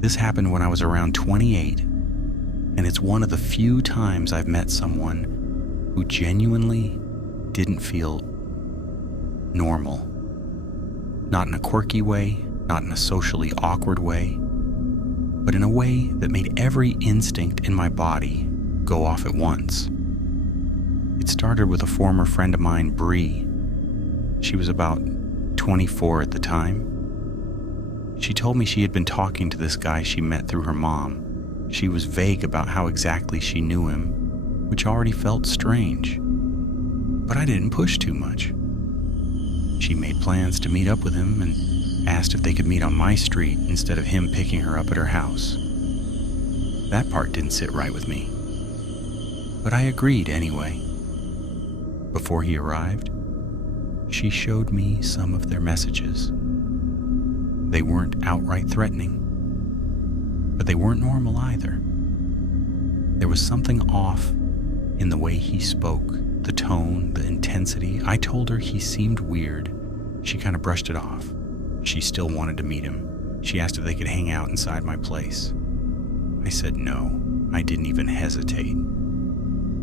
This happened when I was around 28, and it's one of the few times I've met someone who genuinely didn't feel normal. Not in a quirky way, not in a socially awkward way, but in a way that made every instinct in my body go off at once. It started with a former friend of mine, Bree. She was about 24 at the time. She told me she had been talking to this guy she met through her mom. She was vague about how exactly she knew him, which already felt strange. But I didn't push too much. She made plans to meet up with him and asked if they could meet on my street instead of him picking her up at her house. That part didn't sit right with me, but I agreed anyway. Before he arrived, she showed me some of their messages. They weren't outright threatening, but they weren't normal either. There was something off in the way he spoke, the tone, the intensity. I told her he seemed weird. She kind of brushed it off. She still wanted to meet him. She asked if they could hang out inside my place. I said no. I didn't even hesitate.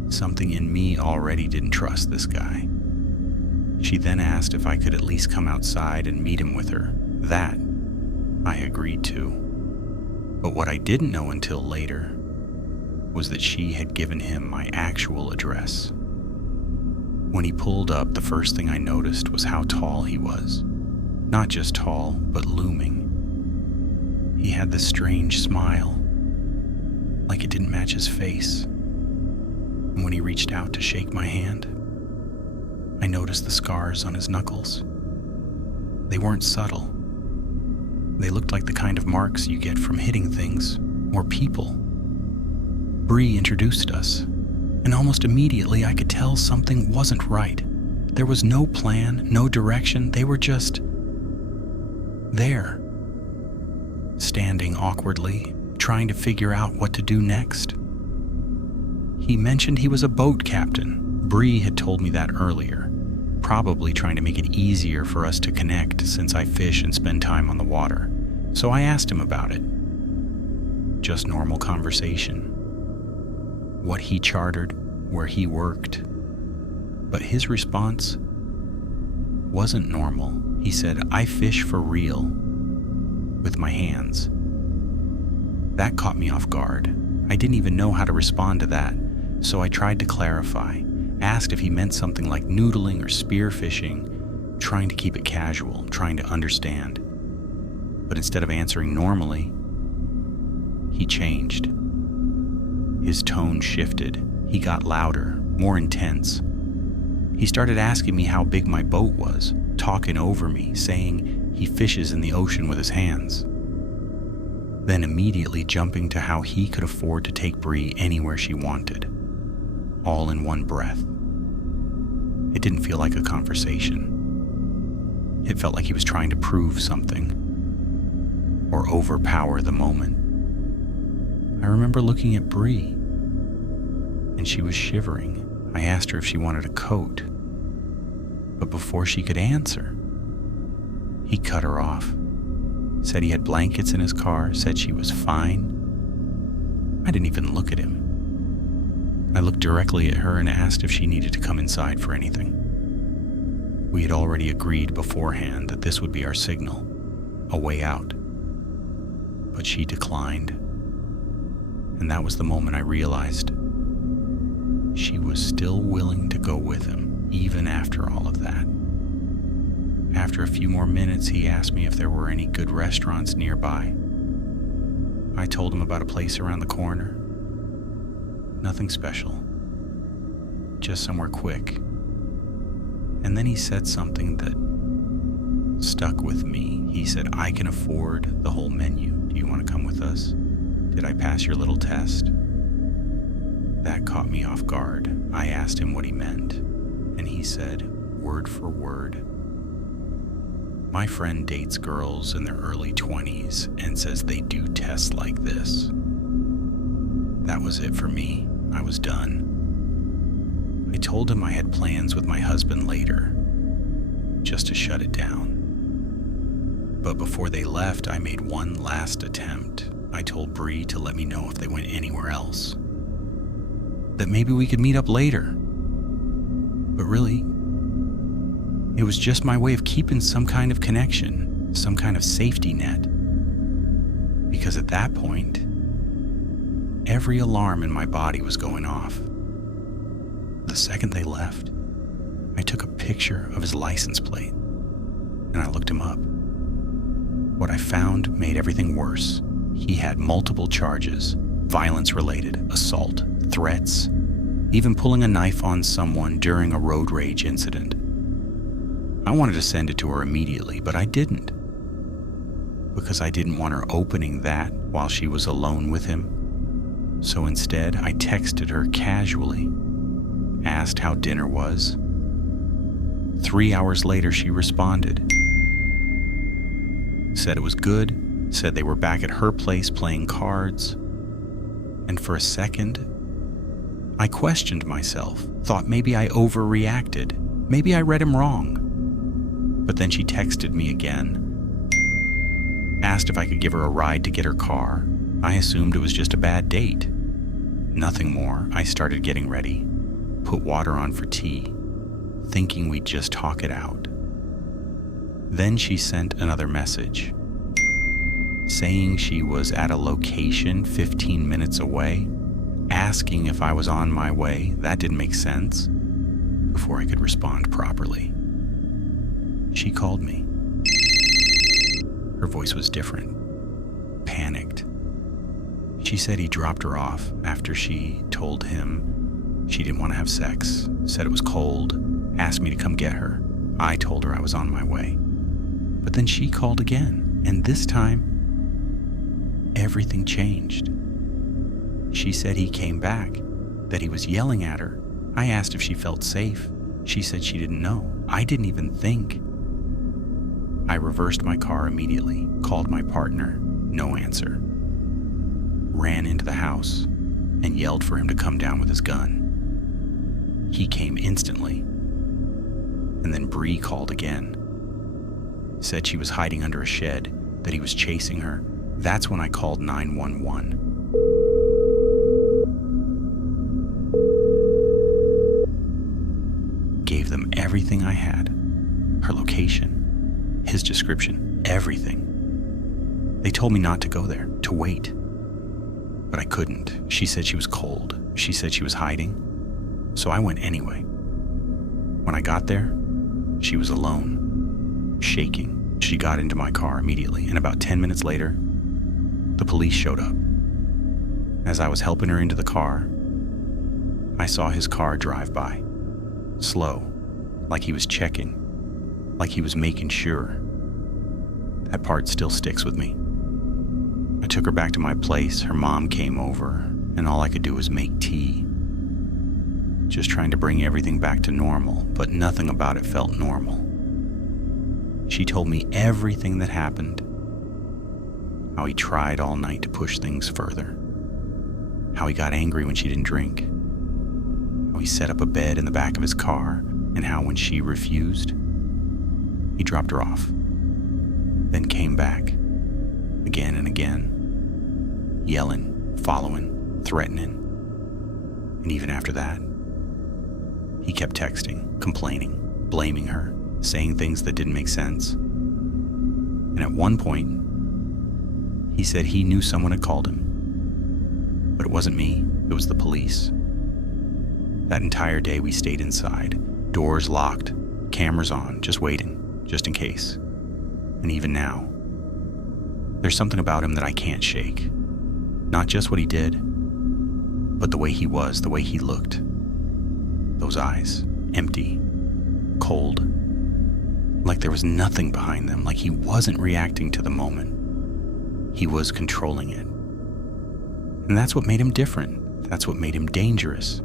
Something in me already didn't trust this guy. She then asked if I could at least come outside and meet him with her. That I agreed to. But what I didn't know until later was that she had given him my actual address. When he pulled up, the first thing I noticed was how tall he was. Not just tall, but looming. He had this strange smile, like it didn't match his face. And when he reached out to shake my hand, I noticed the scars on his knuckles. They weren't subtle. They looked like the kind of marks you get from hitting things or people. Bree introduced us, and almost immediately I could tell something wasn't right. There was no plan, no direction. They were just there, standing awkwardly, trying to figure out what to do next. He mentioned he was a boat captain. Bree had told me that earlier, probably trying to make it easier for us to connect since I fish and spend time on the water. So I asked him about it. Just normal conversation. What he chartered, where he worked. But his response wasn't normal. He said, "I fish for real, with my hands." That caught me off guard. I didn't even know how to respond to that, so I tried to clarify. Asked if he meant something like noodling or spearfishing, trying to keep it casual, trying to understand. But instead of answering normally, he changed. His tone shifted. He got louder, more intense. He started asking me how big my boat was, talking over me, saying he fishes in the ocean with his hands. Then immediately jumping to how he could afford to take Bree anywhere she wanted, all in one breath. It didn't feel like a conversation. It felt like he was trying to prove something or overpower the moment. I remember looking at Bree, and she was shivering. I asked her if she wanted a coat, but before she could answer, he cut her off, said he had blankets in his car, said she was fine. I didn't even look at him. I looked directly at her and asked if she needed to come inside for anything. We had already agreed beforehand that this would be our signal, a way out. But she declined. And that was the moment I realized she was still willing to go with him, even after all of that. After a few more minutes, he asked me if there were any good restaurants nearby. I told him about a place around the corner. Nothing special, just somewhere quick. And then he said something that stuck with me. He said, "I can afford the whole menu. Do you want to come with us? Did I pass your little test?" That caught me off guard. I asked him what he meant, and he said, word for word, "My friend dates girls in their early 20s and says they do tests like this." That was it for me. I was done. I told him I had plans with my husband later, just to shut it down. But before they left, I made one last attempt. I told Bree to let me know if they went anywhere else. That maybe we could meet up later. But really, it was just my way of keeping some kind of connection, some kind of safety net. Because at that point, every alarm in my body was going off. The second they left, I took a picture of his license plate and I looked him up. What I found made everything worse. He had multiple charges, violence-related, assault, threats, even pulling a knife on someone during a road rage incident. I wanted to send it to her immediately, but I didn't. Because I didn't want her opening that while she was alone with him. So instead, I texted her casually, asked how dinner was. 3 hours later, she responded. Said it was good, said they were back at her place playing cards. And for a second, I questioned myself, thought maybe I overreacted, maybe I read him wrong. But then she texted me again, asked if I could give her a ride to get her car. I assumed it was just a bad date. Nothing more. I started getting ready, put water on for tea, thinking we'd just talk it out. Then she sent another message, saying she was at a location 15 minutes away, asking if I was on my way. That didn't make sense. Before I could respond properly, she called me. Her voice was different, panicked. She said he dropped her off after she told him she didn't want to have sex, said it was cold, asked me to come get her. I told her I was on my way. But then she called again, and this time, everything changed. She said he came back, that he was yelling at her. I asked if she felt safe. She said she didn't know. I didn't even think. I reversed my car immediately, called my partner, no answer. Ran into the house and yelled for him to come down with his gun. He came instantly. And then Bree called again. Said she was hiding under a shed, that he was chasing her. That's when I called 911. Gave them everything I had, her location, his description, everything. They told me not to go there, to wait. But I couldn't. She said she was cold. She said she was hiding. So I went anyway. When I got there, she was alone, shaking. She got into my car immediately, and about 10 minutes later, the police showed up. As I was helping her into the car, I saw his car drive by, slow, like he was checking, like he was making sure. That part still sticks with me. I took her back to my place. Her mom came over, and all I could do was make tea. Just trying to bring everything back to normal, but nothing about it felt normal. She told me everything that happened, how he tried all night to push things further, how he got angry when she didn't drink, how he set up a bed in the back of his car, and how when she refused, he dropped her off, then came back again and again, yelling, following, threatening. And even after that, he kept texting, complaining, blaming her, saying things that didn't make sense. And at one point, he said he knew someone had called him. But it wasn't me, it was the police. That entire day we stayed inside, doors locked, cameras on, just waiting, just in case. And even now, there's something about him that I can't shake. Not just what he did, but the way he was, the way he looked. Those eyes, empty, cold, like there was nothing behind them, like he wasn't reacting to the moment. He was controlling it. And that's what made him different. That's what made him dangerous.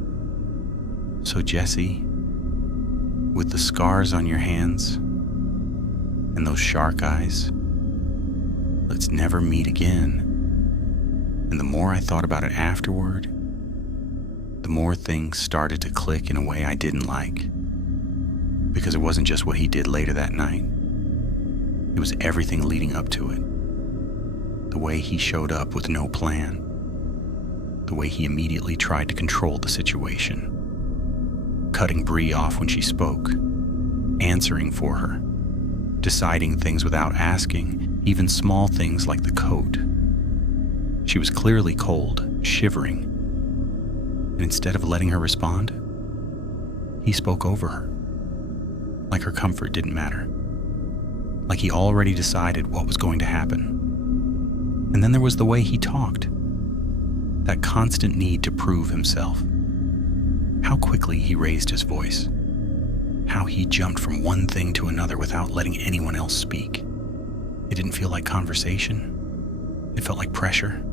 So Jesse, with the scars on your hands and those shark eyes, let's never meet again. And the more I thought about it afterward, the more things started to click in a way I didn't like. Because it wasn't just what he did later that night. It was everything leading up to it. The way he showed up with no plan. The way he immediately tried to control the situation. Cutting Bree off when she spoke. Answering for her. Deciding things without asking, even small things like the coat. She was clearly cold, shivering. And instead of letting her respond, he spoke over her. Like her comfort didn't matter. Like he already decided what was going to happen. And then there was the way he talked. That constant need to prove himself. How quickly he raised his voice. How he jumped from one thing to another without letting anyone else speak. It didn't feel like conversation. It felt like pressure.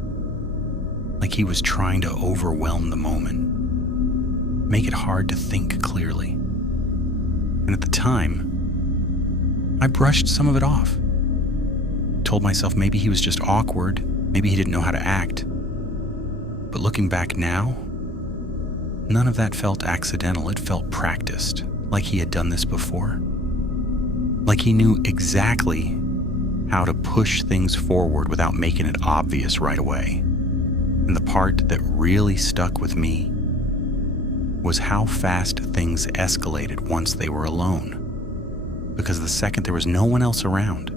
Like he was trying to overwhelm the moment. Make it hard to think clearly. And at the time, I brushed some of it off. Told myself maybe he was just awkward, maybe he didn't know how to act. But looking back now, none of that felt accidental. It felt practiced, like he had done this before. Like he knew exactly how to push things forward without making it obvious right away. And the part that really stuck with me was how fast things escalated once they were alone. Because the second there was no one else around,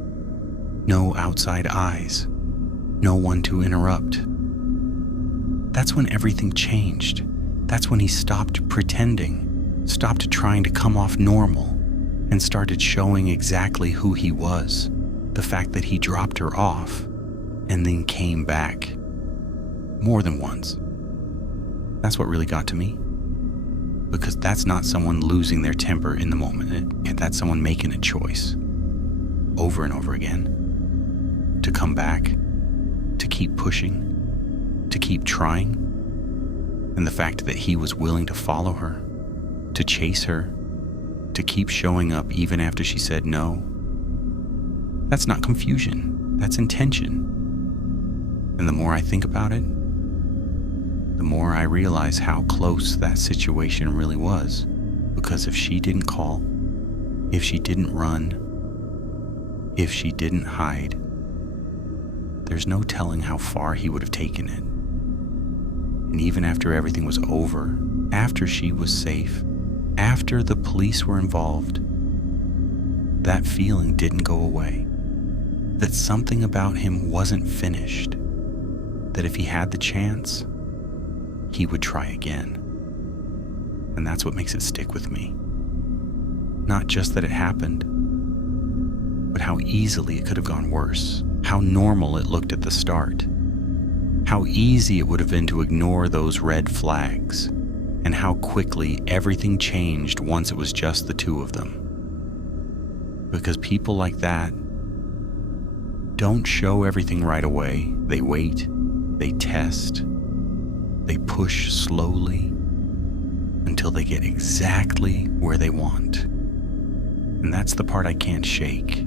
no outside eyes, no one to interrupt, that's when everything changed. That's when he stopped pretending, stopped trying to come off normal, and started showing exactly who he was. The fact that he dropped her off and then came back. More than once. That's what really got to me. Because that's not someone losing their temper in the moment. That's someone making a choice. Over and over again. To come back. To keep pushing. To keep trying. And the fact that he was willing to follow her. To chase her. To keep showing up even after she said no. That's not confusion. That's intention. And the more I think about it, the more I realize how close that situation really was. Because if she didn't call, if she didn't run, if she didn't hide, there's no telling how far he would have taken it. And even after everything was over, after she was safe, after the police were involved, that feeling didn't go away. That something about him wasn't finished. That if he had the chance, he would try again. And that's what makes it stick with me. Not just that it happened, but how easily it could have gone worse. How normal it looked at the start. How easy it would have been to ignore those red flags. And how quickly everything changed once it was just the two of them. Because people like that don't show everything right away. They wait, they test, they push slowly until they get exactly where they want. And that's the part I can't shake.